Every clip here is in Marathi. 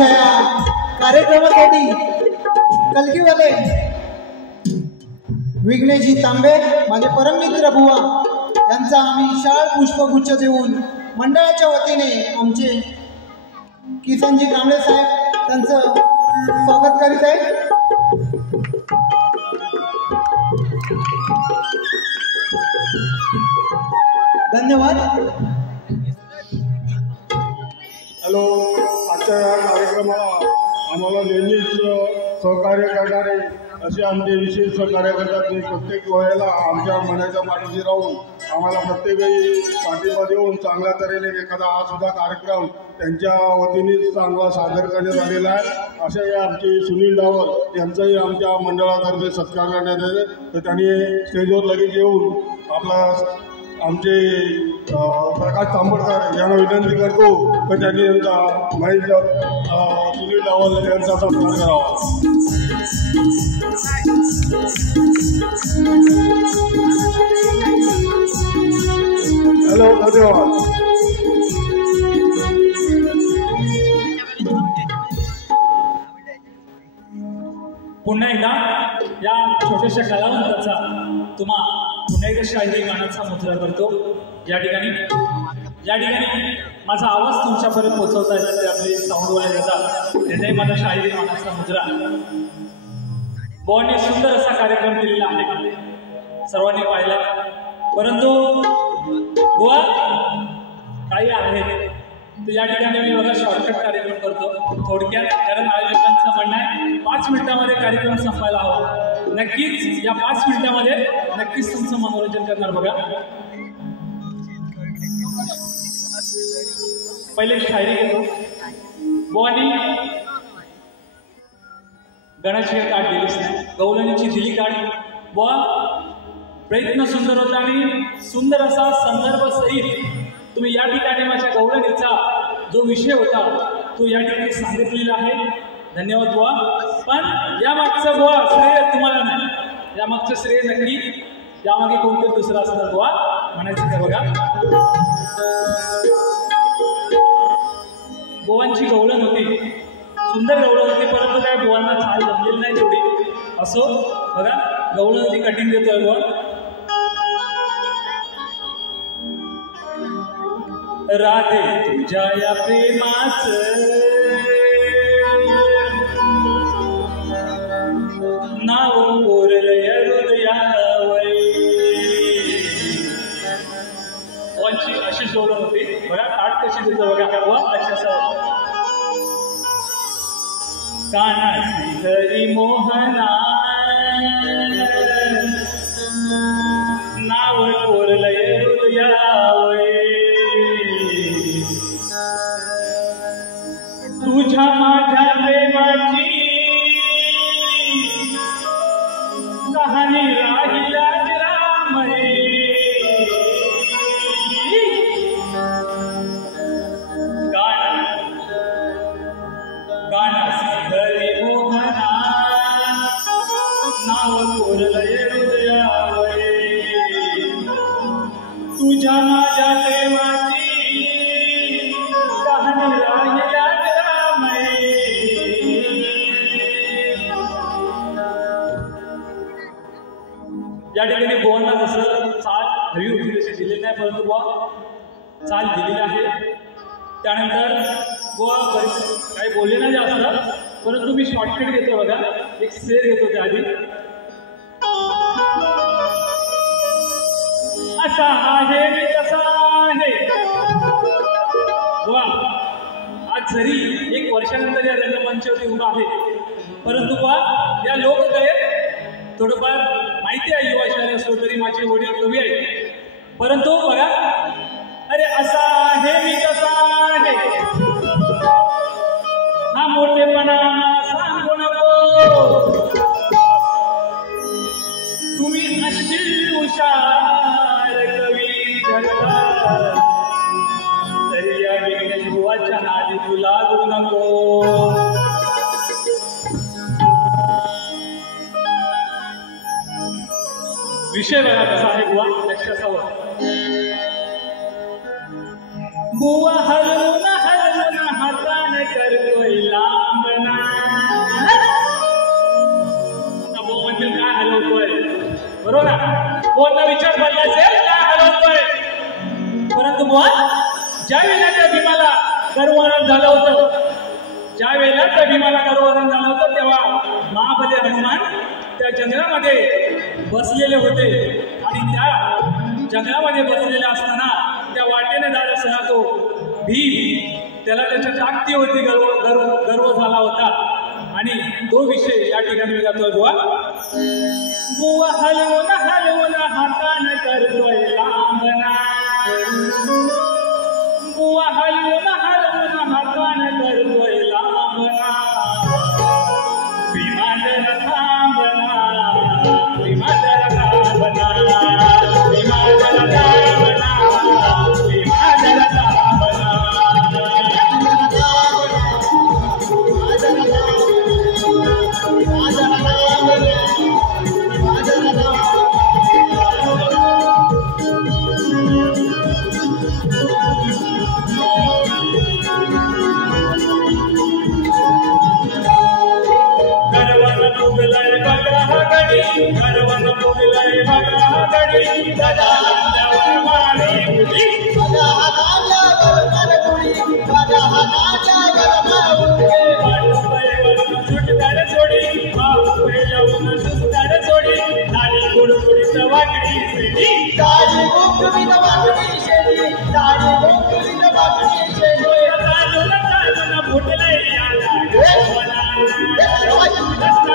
आजच्या या कार्यक्रमासाठी कलगीवाले विघ्नेशजी तांबे माझे परममित्र बुवा यांचा आम्ही शाळ पुष्पगुच्छ देऊन मंडळाच्या वतीने आमचे किसनजी कांबळे साहेब त्यांचं स्वागत करीत आहे। धन्यवाद। हॅलो, आजच्या या कार्यक्रमाला आम्हाला नेहमीच सहकार्य करणारे असे आमचे विशेष सहकार्य करतात ते प्रत्येक वेळेला आमच्या मनाच्या पाठीशी राहून आम्हाला प्रत्येक वेळी पाठिंबा देऊन चांगल्या तऱ्हेने एखादा हा सुद्धा कार्यक्रम त्यांच्या वतीने चांगला सादर करण्यात आलेला आहे। असे आमचे सुनील डावल यांचाही आमच्या मंडळातर्फे सत्कार करण्यात येते, तर त्यांनी स्टेजवर लगेच येऊन आपला आमचे प्रकाश तांबडकर यांना विनंती करतो की त्यांनी माहीत सुनील डावल यांचा सत्कार करावा। हॅलो, धन्यवाद। पुन्हा एकदा या छोट्याशा कलावंताचा पुन्हा एकदा शाहिरी गाण्याचा मुद्रा करतो। या ठिकाणी माझा आवाज तुमच्यापर्यंत पोहोचवता येतात ते आपले साऊंडवाले दादा त्यांनाही माझा शाहिरी गाण्याचा मुद्रा। बुवांनी सुंदर असा कार्यक्रम केलेला आहे, सर्वांनी पाहिला, परंतु बुवा काही आहे तर या ठिकाणी मी बघा शॉर्टकट कार्यक्रम करतो थोडक्यात, कारण आयोजकांचं म्हणणं आहे 5 मिनिटांमध्ये कार्यक्रम संपायला हवा। नक्कीच या 5 मिनिटांमध्ये नक्कीच तुमचं मनोरंजन करणार। बघा, पहिले शायरी घेतो। बुवांनी गणाची काढ दिलीच नाही, गवळणीची दिली काढ। बुवा प्रयत्न सुंदर होता आणि सुंदर असा संदर्भ सहित तुम्ही या ठिकाणी माझ्या गवळणीचा जो विषय होता तो या ठिकाणी सांगितलेला आहे। धन्यवाद बुवा। पण यामागचं बुवा श्रेय तुम्हाला नाही, यामागचं श्रेय नक्की यामागे कोणतरी दुसरा असणार बुवा म्हणायचं काय। बघा, बुवांची गवळण होती, सुंदर गवळण होती, परंतु काय बुवांना चाल जमलेली नाही तेवढी। असो, बघा गवळण होती, कटिंग देतोय बुवा। राधे तुझ्या या प्रेमाच नाव कोरलय हृदयावर। बुवांची अशी शोधन होती, बघा ताट कशी देतो बघा बुवा, अशा कानाची हरी मोहना नाव कोरलय हृदयावर। तुझ्या माझ्या प्रेमाची कहाणी राहील रामये। गाण्याची हरी मोहना नाव कोरलय हृदयावर। तुझ्या माझ्या प्रेमाची कहाणी राहील या ठिकाणी बुवांना जसं चाल हवी होती तशी दिलेली नाही, परंतु बुवा चाल दिलेली आहे। त्यानंतर बुवा बरेच काही बोलले नाही जास्त, परंतु मी शॉर्टकट घेतो। बघा, एक शेर घेतो त्या आधी। असा आहे मी कसा आहे बुवा, आज जरी 1 वर्षानंतर या रंगमंचावरती उभा आहे, परंतु बुवा या लोककलेत थोडंफार माहिती आहे। युवा शाळे असलो तरी माझे वडील कवी आहेत, परंतु बघा, अरे असा आहे मी कसा आहे हा मोठेपणा सांगू नको, तुम्ही अशी हुशार कवी घडला तरी या विघ्नेश बुवाच्या नादी तू लागू नको। विषय बघा कसा आहे बुवा, लक्ष असावं। बुवा हलवून हाताने करतोय बरोबर ना? बुवांना विचार पडला असेल काय हरवतोय, परंतु बुवा ज्या वेळेला त्या भीमाला गर्वहरण झालं होतं, ज्या वेळेला त्या भीमाला गर्वहरण झालं होतं तेव्हा महाबली हनुमान त्या जंगलामध्ये बसलेले होते आणि त्या जंगलामध्ये बसलेले असताना त्या वाटेने जात असताना तो भीम त्याला त्याच्या ताकदी होती, गर्व झाला होता आणि तो विषय या ठिकाणी मी जातोय. बुवा बुवा हलवून हलवून हाताने करतोय लांबना, बुवा हलवून हलवून हाताने करतोय लांबना, विमानर थांबना, विमानर थांबना, विमानर थांबना, विमानर थांबना. गर्वन मुगलय बघा गडी, गदा हातावर मारी मुली, गदा हातावर मुली, गदा हातावर मुली. पाठुपय वरून सुटणार सोडी, पाठुपय वरून सुटणार सोडी, दाढी गुडगुडीत वाकडी शेडी, दाढी गुडगुडीत वाकडी शेडी, दाढी गुडगुडीत वाकडी शेडी. चालून चालून फुटलंय याला गावना,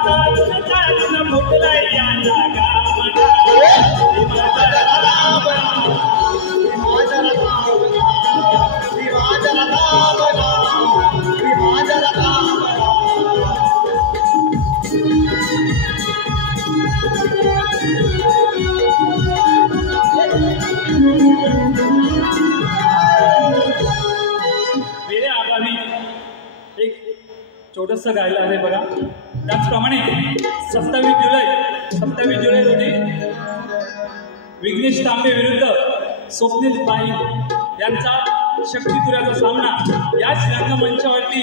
चालून चालून फुटलंय याला गावना. विमानर थांबना, विमानर थांबना, विमानर थांबना, विमानर थांबना. मेरे आता मी एक छोटंसं गायलं आहे बघा. त्याचप्रमाणे 27 जुलै रोजी विघ्नेश तांबे विरुद्ध स्वप्नील पाटील यांचा शक्तितुऱ्याचा सामना याच रंगमंचावरती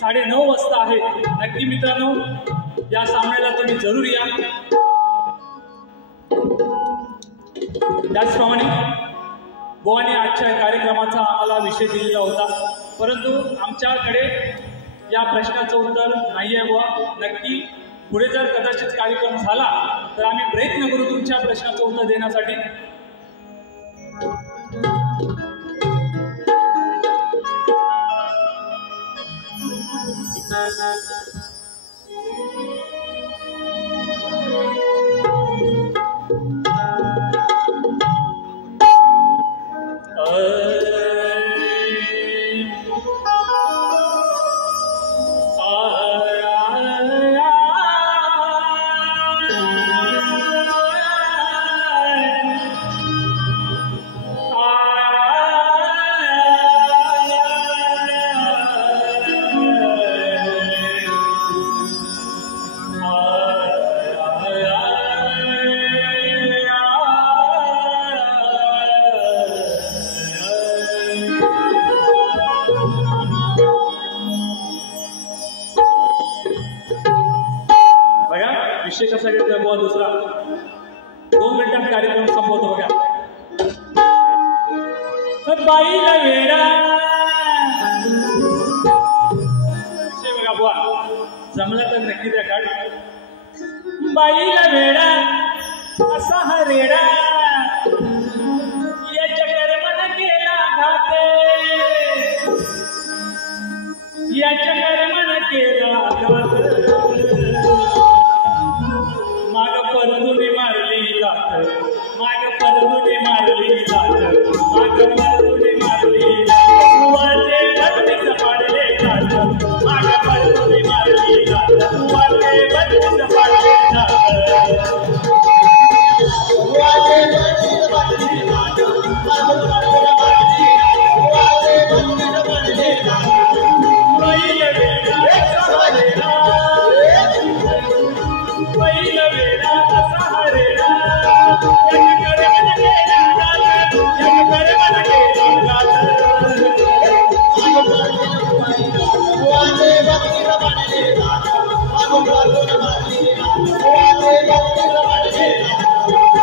9:30 वाजता आहे. नक्की मित्रांनो या सामन्याला तुम्ही जरूर या. त्याचप्रमाणे बुवाने आजच्या कार्यक्रमाचा आम्हाला विषय दिलेला होता, परंतु आमच्याकडे या प्रश्नाचं उत्तर नाही आहे बुवा. नक्की पुढे जर कदाचित कार्यक्रम झाला तर आम्ही प्रयत्न करू तुमच्या प्रश्नाचं उत्तर देण्यासाठी. विषय कसा घेतला बुवा दुसरा 2 मिनिटात कार्यक्रम संपवतो बघा. बाईला वेडा विषय बघा बुवा, जमला तर नक्की द्या काढ. बाईला वेडा असा हा रेडा, याच्या कर्मन केला घात, याच्या कर्मन केला घात. माग परतुनी मारली लाथ, माग परतुनी मारली लाथ, माग परतुनी मारली लाथ. बुवाचे बत्तीस पाडले लाथ, माग परतुनी मारली लाथ, बुवाचे बत्तीस पाडले लाथ. बुवाचे बत्तीस पाडले लाथ, माग परतुनी मारली लाथ, बुवाचे बत्तीस पाडले लाथ. पहिलं वेळा सहारेला, पहिलं वेळा सहारेला, याच्याकडे मन केला घात, याच्याकडे मन केला घात. बुवाचे बत्तीस पाडले लाथ, माग परतुनी मारली लाथ, बुवाचे बत्तीस पाडले लाथ.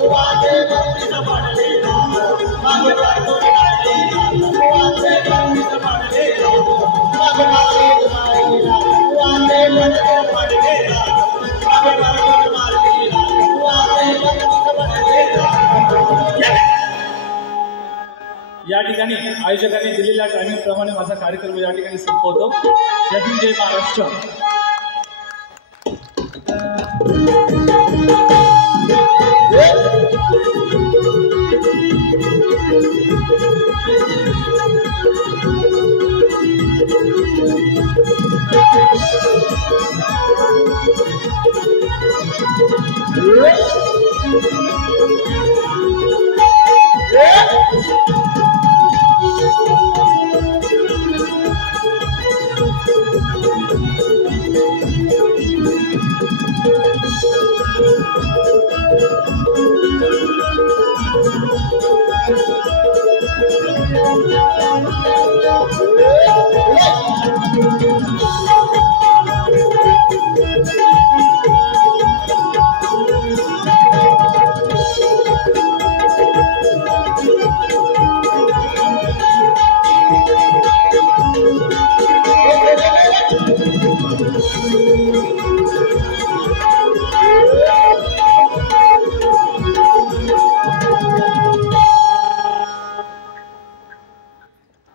या ठिकाणी आयोजकांनी दिलेल्या टायमिंग प्रमाणे माझा कार्यक्रम या ठिकाणी संपवतो. जय हिंद, जय महाराष्ट्र.